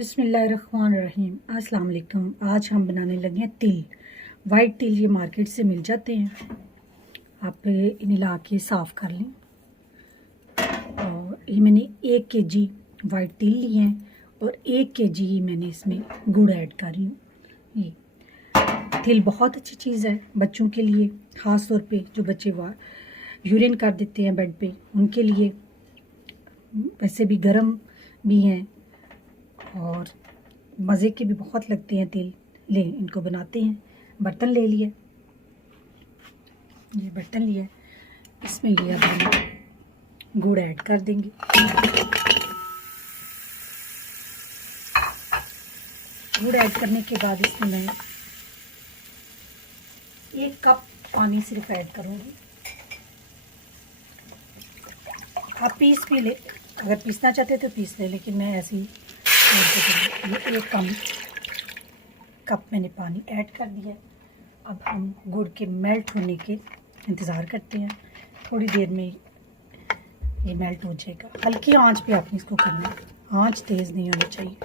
बिस्मिल्लाहिर्रहमानिर्रहीम। अस्सलाम वालेकुम। आज हम बनाने लगे हैं तिल। वाइट तिल ये मार्केट से मिल जाते हैं। आप इन्हें ला के साफ़ कर लें। और ये मैंने 1 kg वाइट तिल लिए हैं और 1 kg मैंने इसमें गुड़ ऐड कर रही हूँ। ये तिल बहुत अच्छी चीज़ है बच्चों के लिए, ख़ास तौर पे जो बच्चे यूरिन कर देते हैं बेड पे, उनके लिए। वैसे भी गर्म भी हैं और मज़े के भी बहुत लगते हैं तिल। ले इनको बनाते हैं। बर्तन ले लिया, ये बर्तन लिया, इसमें ये अब हम गुड़ ऐड कर देंगे। गुड़ ऐड करने के बाद इसमें मैं 1 कप पानी सिर्फ ऐड करूँगी। आप पीस भी ले, अगर पीसना चाहते तो पीस ले, लेकिन मैं ऐसे ही ये 1 कप मैंने पानी ऐड कर दिया। अब हम गुड़ के मेल्ट होने के इंतज़ार करते हैं। थोड़ी देर में ये मेल्ट हो जाएगा। हल्की आंच पे आपने इसको करना है, आंच तेज़ नहीं होनी चाहिए।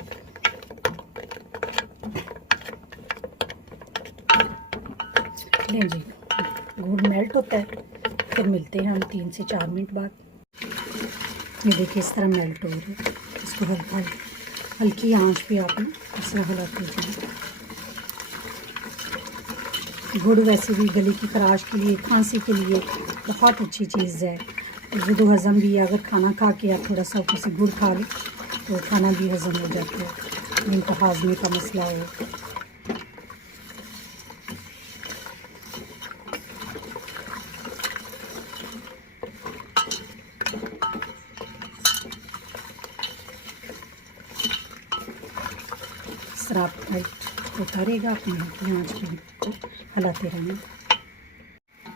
नहीं जी, गुड़ मेल्ट होता है, फिर मिलते हैं हम 3 से 4 मिनट बाद। ये देखिए इस तरह मेल्ट हो रहा है। इसको हल्की आंच पे आपने इस तरह हिलाते जाए। गुड़ वैसे भी गले की खराश के लिए, खांसी के लिए बहुत अच्छी चीज़ है। वज़ू हज़म भी है। अगर खाना खा के आप थोड़ा सा ऊपर से गुड़ खा लें तो खाना भी हज़म हो जाता है। जिनको हाजमे का मसला हो, शराब होता रहेगा, अपनी आँच पे हिलाते रहना।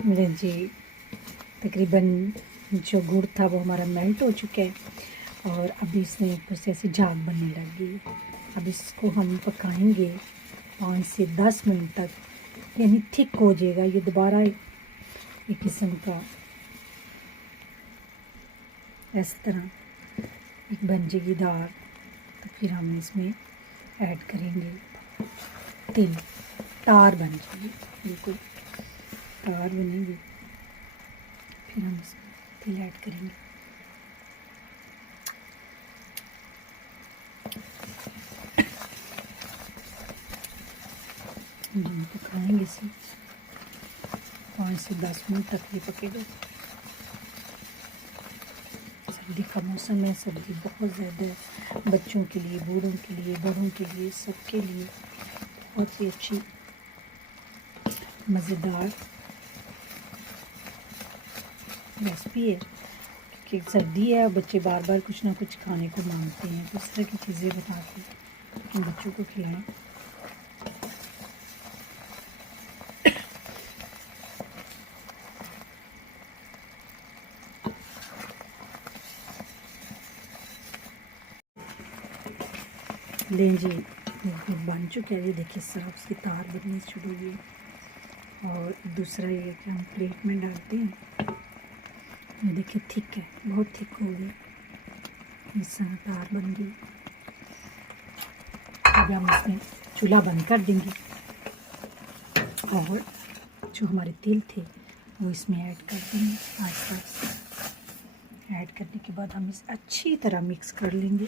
मेरे जी तकरीबन जो गुड़ था वो हमारा मेल्ट हो चुका है और अभी इसमें ऊपर से ऐसी झाग बनने लग गई। अब इसको हम पकाएंगे 5 से 10 मिनट तक, यानी थिक हो जाएगा। ये दोबारा एक किस्म का इस तरह एक बन जाएगी दाल। तो फिर हम इसमें ऐड करेंगे तिल। तार बन जाएगी, बिल्कुल तार बनेगी। फिर हम इसमें तिल ऐड करेंगे। पकाएंगे इसे 5 से 10 मिनट तक ये पकेगा। सर्दी का मौसम है, सर्दी बहुत ज़्यादा है। बच्चों के लिए, बूढ़ों के लिए, बड़ों के लिए, सबके लिए बहुत ही अच्छी मज़ेदार रेसिपी है। क्योंकि सर्दी है और बच्चे बार बार कुछ ना कुछ खाने को मांगते हैं, तो इस तरह की चीज़ें बना के अपने बच्चों को खिलाएं। लें जी, बन चुके हैं। ये देखिए साफ उसकी तार बननी शुरू हुई। और दूसरा ये कि हम प्लेट में डालते हैं। ये देखिए थिक है, बहुत थिक हो गई, इस तरह तार बन गई। अब हम इसमें चूल्हा बंद कर देंगे और जो हमारे तिल थे वो इसमें ऐड कर देंगे। आहिस्ता ऐड करने के बाद हम इसे अच्छी तरह मिक्स कर लेंगे।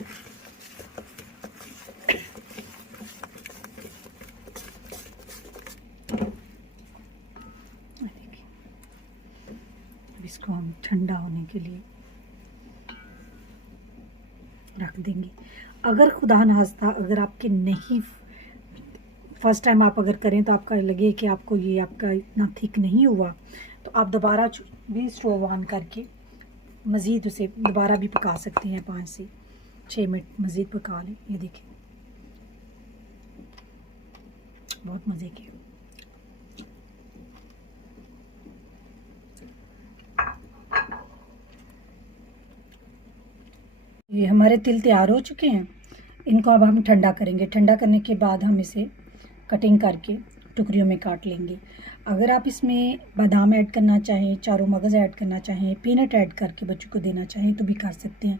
इसको हम ठंडा होने के लिए रख देंगे। अगर खुदा नाज़्ता अगर आपके नहीं, फर्स्ट टाइम आप अगर करें तो आपका लगे कि आपको ये आपका इतना थिक नहीं हुआ, तो आप दोबारा भी स्टोव ऑन करके मज़ीद उसे दोबारा भी पका सकते हैं। 5 से 6 मिनट मज़ीद पका लें। ये देखिए बहुत मज़े के। ये हमारे तिल तैयार हो चुके हैं। इनको अब हम ठंडा करेंगे। ठंडा करने के बाद हम इसे कटिंग करके टुकड़ियों में काट लेंगे। अगर आप इसमें बादाम ऐड करना चाहें, चारों मगज़ ऐड करना चाहें, पीनट ऐड करके बच्चों को देना चाहें तो भी कर सकते हैं।